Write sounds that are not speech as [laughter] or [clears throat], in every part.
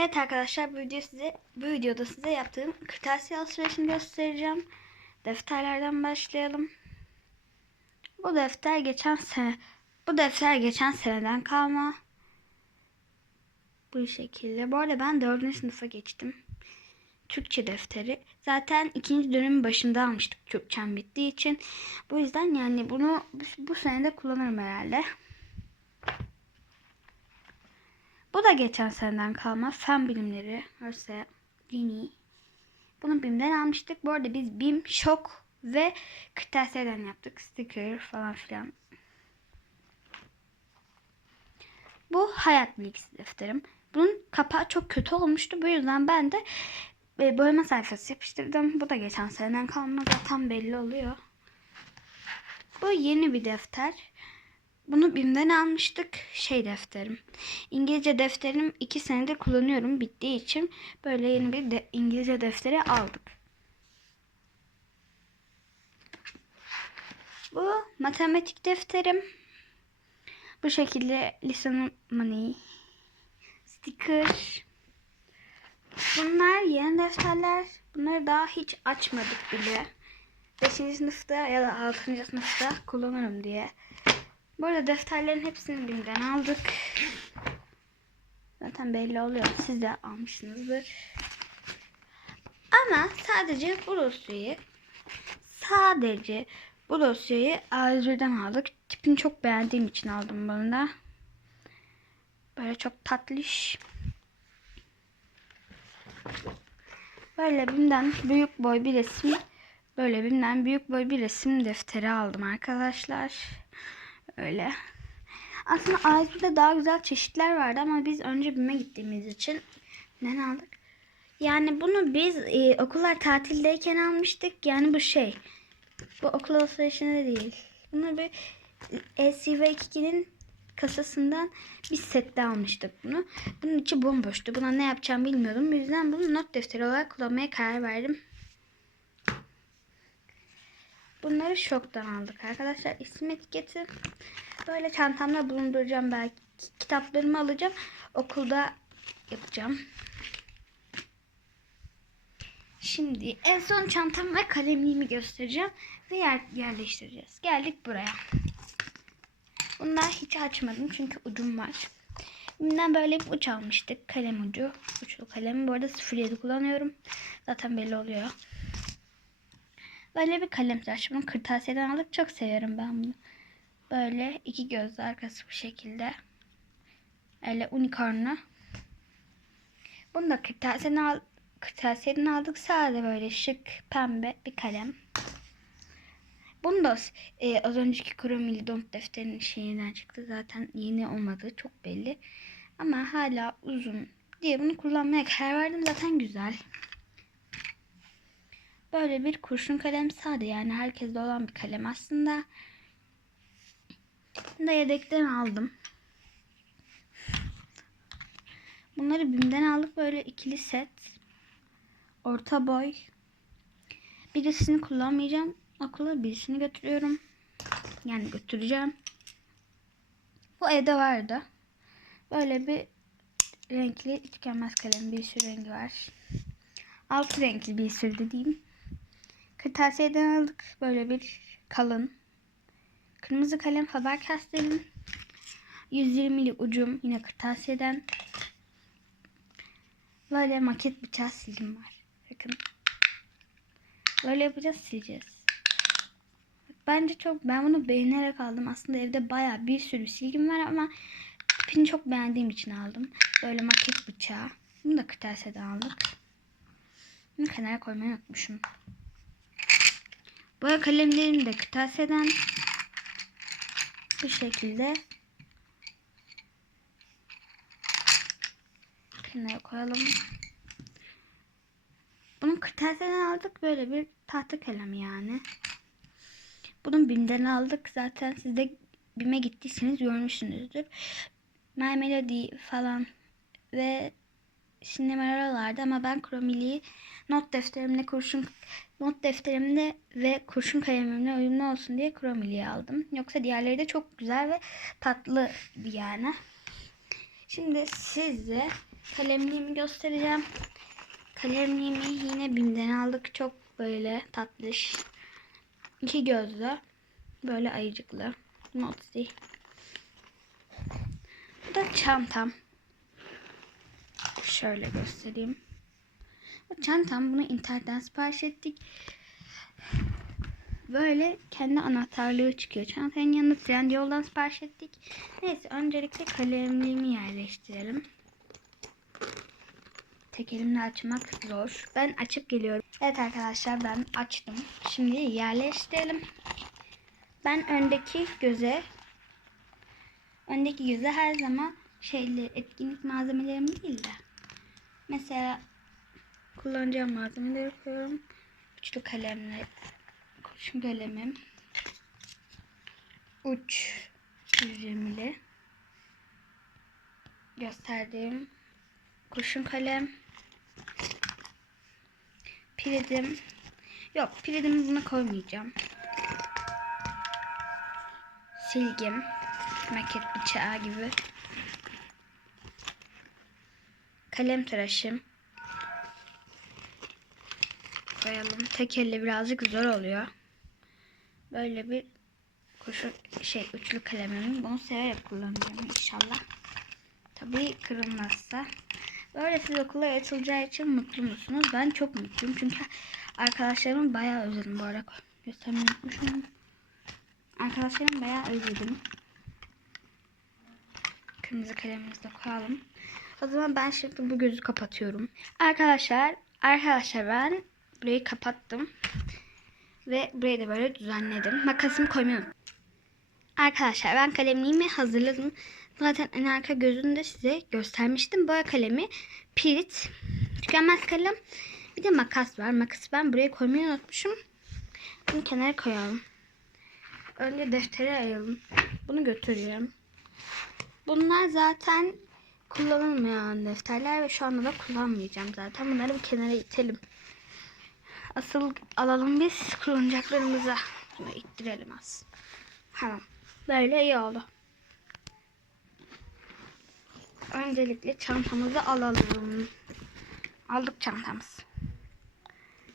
Evet arkadaşlar bu video size bu videoda size yaptığım kırtasiye alışverişini göstereceğim. Defterlerden başlayalım. Bu defter geçen sene bu defter geçen seneden kalma. Bu şekilde. Bu arada ben 4. sınıfa geçtim. Türkçe defteri. Zaten ikinci dönemin başında almıştık Türkçem bittiği için. Bu yüzden yani bunu bu, bu sene de kullanırım herhalde. Bu da geçen seneden kalma fen bilimleri. Örse, dini. Bunu BİM'den almıştık. Bu arada biz BİM, şok ve kırtasiyeden yaptık. Sticker falan filan. Bu hayat bilgisi defterim. Bunun kapağı çok kötü olmuştu. Bu yüzden ben de e, boyama sayfası yapıştırdım. Bu da geçen seneden kalma. Zaten belli oluyor. Bu yeni bir defter. Bunu BİM'den almıştık. Şey defterim. İngilizce defterim iki senedir kullanıyorum. Bittiği için böyle yeni bir de İngilizce defteri aldık. Bu matematik defterim. Bu şekilde listen money sticker. Bunlar yeni defterler. Bunları daha hiç açmadık bile. 5. sınıfta ya da 6. sınıfta kullanırım diye. Bu arada defterlerin hepsini BİM'den aldık. Zaten belli oluyor. Siz de almışsınızdır. Ama sadece bu dosyayı sadece bu dosyayı A101'den aldık. Tipini çok beğendiğim için aldım bunu da. Böyle çok tatlış. Böyle BİM'den büyük boy bir resim böyle BİM'den büyük boy bir resim defteri aldım arkadaşlar. Öyle. Aslında A101'de daha güzel çeşitler vardı ama biz önce BİM'e gittiğimiz için ne aldık? Yani bunu biz e, okullar tatildeyken almıştık. Yani bu şey. Bu okul alışverişinde değil. Bunu bir LCV2'nin kasasından bir sette almıştık bunu. Bunun içi bomboştu. Buna ne yapacağım bilmiyordum. Bu yüzden bunu not defteri olarak kullanmaya karar verdim. Bunları şoktan aldık arkadaşlar. İsim etiketi. Böyle çantamda bulunduracağım belki. Kitaplarımı alacağım. Okulda yapacağım. Şimdi en son çantam ve kalemliğimi göstereceğim. Ve yer, yerleştireceğiz. Geldik buraya. Bunlar hiç açmadım çünkü ucum var. Bundan böyle bir uç almıştık. Kalem ucu. Uçlu kalem. Bu arada 07 kullanıyorum. Zaten belli oluyor. Böyle bir kalem tıraş. Bunu kırtasiyeden aldık. Çok seviyorum ben bunu. Böyle iki gözlü arkası bu şekilde. Öyle unicornlu. Bunu da kırtasiyeden, al kırtasiyeden aldık. Sade böyle şık pembe bir kalem. Bunu da e, az önceki Kromili Don't defterinin şeyinden çıktı. Zaten yeni olmadığı çok belli. Ama hala uzun diye bunu kullanmaya karar verdim. Zaten güzel. Böyle bir kurşun kalem sade yani herkeste olan bir kalem aslında. Bunu da yedekten aldım. Bunları BİM'den aldık böyle ikili set. Orta boy. Birisini kullanmayacağım. Okula birisini götürüyorum. Yani götüreceğim. Bu evde vardı. Böyle bir renkli tükenmez kalem bir sürü rengi var. Altı renkli bir sürü dediğim. Kırtasiyeden aldık. Böyle bir kalın. Kırmızı kalem Faber Castell'in 120'lik ucum yine kırtasiyeden. Böyle maket bıçağı silgim var. Bakın. Böyle yapacağız sileceğiz. Bence çok ben bunu beğenerek aldım. Aslında evde baya bir sürü silgim var ama tipini çok beğendiğim için aldım. Böyle maket bıçağı. Bunu da kırtasiyeden aldık. Bunu kenara koymayı unutmuşum. Boya kalemlerini de kırtasiyeden bu şekilde kenara koyalım. Bunu kırtasiyeden aldık. Böyle bir tahta kalem yani. Bunun BİM'den aldık. Zaten siz de BİM'e gittiyseniz görmüşsünüzdür. My Melody falan ve sinemaralarda ama ben Chromili'yi not defterimle kurşun not defterimle ve kurşun kalemimle uyumlu olsun diye Chromili'yi aldım. Yoksa diğerleri de çok güzel ve tatlı yani. Şimdi size kalemliğimi göstereceğim. Kalemliğimi yine Bim'den aldık. Çok böyle tatlış. İki gözlü. Böyle ayıcıklı. Motsi. Bu da çantam. Şöyle göstereyim. Çantam bunu internetten sipariş ettik. Böyle kendi anahtarlığı çıkıyor. Çantanın yanına tren yoldan sipariş ettik. Neyse öncelikle kalemliğimi yerleştirelim. Tek elimle açmak zor. Ben açıp geliyorum. Evet arkadaşlar ben açtım. Şimdi yerleştirelim. Ben öndeki göze öndeki göze her zaman şeyli etkinlik malzemelerim değil de mesela kullanacağım malzemeleri koyuyorum. Uçlu kalemle kurşun kalemim. Uç düzlemli gösterdiğim kurşun kalem. Piridim. Yok piridimi buna koymayacağım. Silgim maket bıçağı gibi kalem tıraşım koyalım tek elle birazcık zor oluyor böyle bir kurşun şey üçlü kalemim bunu severek kullanıyorum inşallah tabii kırılmazsa Böyle siz okula açılacağı için mutlu musunuz? Ben çok mutluyum çünkü arkadaşlarımı bayağı özledim bu arada. Göstermeyi unutmuşum. Arkadaşlarımı bayağı özledim. Kırmızı kalemimizi de koyalım. O zaman ben şimdi bu gözü kapatıyorum. Arkadaşlar, arkadaşlar ben burayı kapattım. Ve burayı da böyle düzenledim. Makasımı koymayı unuttum. Arkadaşlar ben kalemliğimi hazırladım. Zaten en arka gözünü de size göstermiştim. Boya kalemi, pirit, tükenmez kalem. Bir de makas var. Makası ben buraya koymayı unutmuşum. Bunu kenara koyalım. Önce deftere ayalım. Bunu götürüyorum. Bunlar zaten kullanılmayan defterler ve şu anda da kullanmayacağım zaten. Bunları bir kenara itelim. Asıl alalım biz kullanacaklarımıza. Bunu ittirelim az. Tamam. Böyle iyi oldu. Öncelikle çantamızı alalım. Aldık çantamız.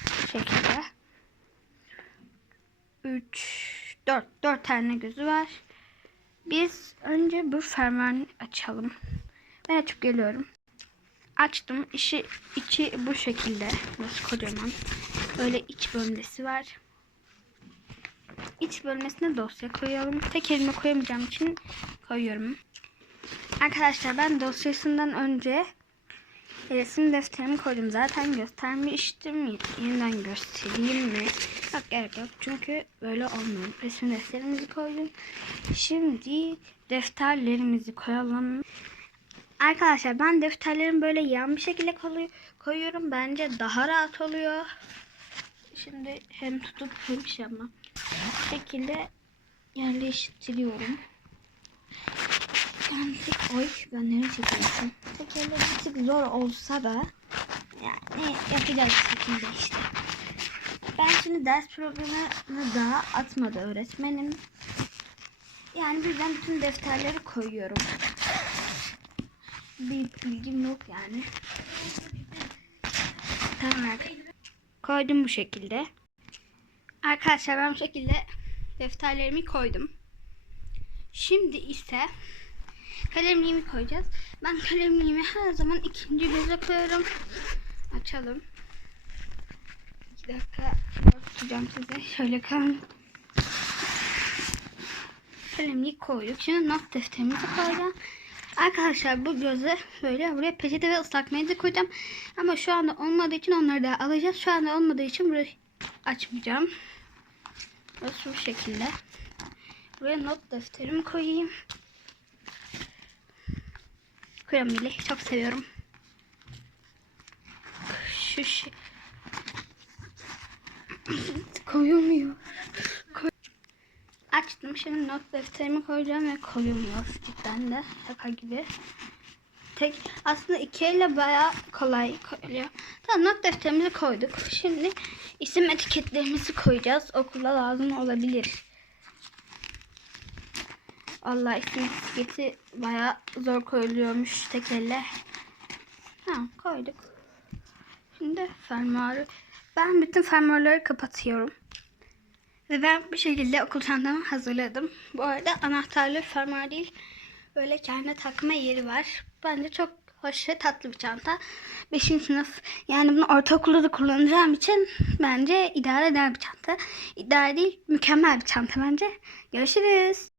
Bu şekilde. 3 4 4 tane gözü var. Biz önce bu fermuarını açalım. Ben açıp geliyorum. Açtım. İşi içi bu şekilde. Nasıl kocaman. Böyle iç bölmesi var. İç bölmesine dosya koyalım. Tek elime koyamayacağım için koyuyorum. Arkadaşlar ben dosyasından önce resim defterimi koydum. Zaten göstermiştim. Yeniden göstereyim mi? Yok gerek yok. Çünkü böyle olmuyor. Resim defterimizi koydum. Şimdi defterlerimizi koyalım. Arkadaşlar ben defterlerimi böyle yan bir şekilde koyuyorum. Bence daha rahat oluyor. Şimdi hem tutup hem şey yapma. Bu şekilde yerleştiriyorum. Ben tek oy ben nereye çekiyorsun? Tek elle bir tık zor olsa da yani yapacağız şekilde işte. Ben şimdi ders programını daha atmadı öğretmenim. Yani birden bütün defterleri koyuyorum. Bir bilgim yok yani. Tamam. Koydum bu şekilde. Arkadaşlar ben bu şekilde defterlerimi koydum. Şimdi ise kalemliğimi koyacağız. Ben kalemliğimi her zaman ikinci göze koyuyorum. Açalım. İki dakika tutacağım size. Şöyle kalın. Kalemliği koyduk. Şimdi not defterimizi koyacağım. Arkadaşlar bu göze böyle buraya peçete ve ıslak mendil koyacağım. Ama şu anda olmadığı için onları da alacağız. Şu anda olmadığı için burayı açmayacağım. Burası bu şekilde. Buraya not defterimi koyayım. Kremili çok seviyorum. Şu şey. [clears throat] Koyulmuyor. Açtım. Şimdi not defterimi koyacağım ve koyulmuyor cidden de. Şaka gibi. Tek aslında iki elle baya kolay koyuluyor. Tamam not defterimizi koyduk. Şimdi isim etiketlerimizi koyacağız. Okula lazım olabilir. Allah isim etiketi baya zor koyuluyormuş tek elle. Tamam koyduk. Şimdi fermuarı. Ben bütün fermuarları kapatıyorum. Ve ben bu şekilde okul çantamı hazırladım. Bu arada anahtarlı fermuar değil. Böyle kendi takma yeri var. Bence çok hoş ve tatlı bir çanta. 5. sınıf yani bunu ortaokulda da kullanacağım için bence idare eder bir çanta. İdare değil mükemmel bir çanta bence. Görüşürüz.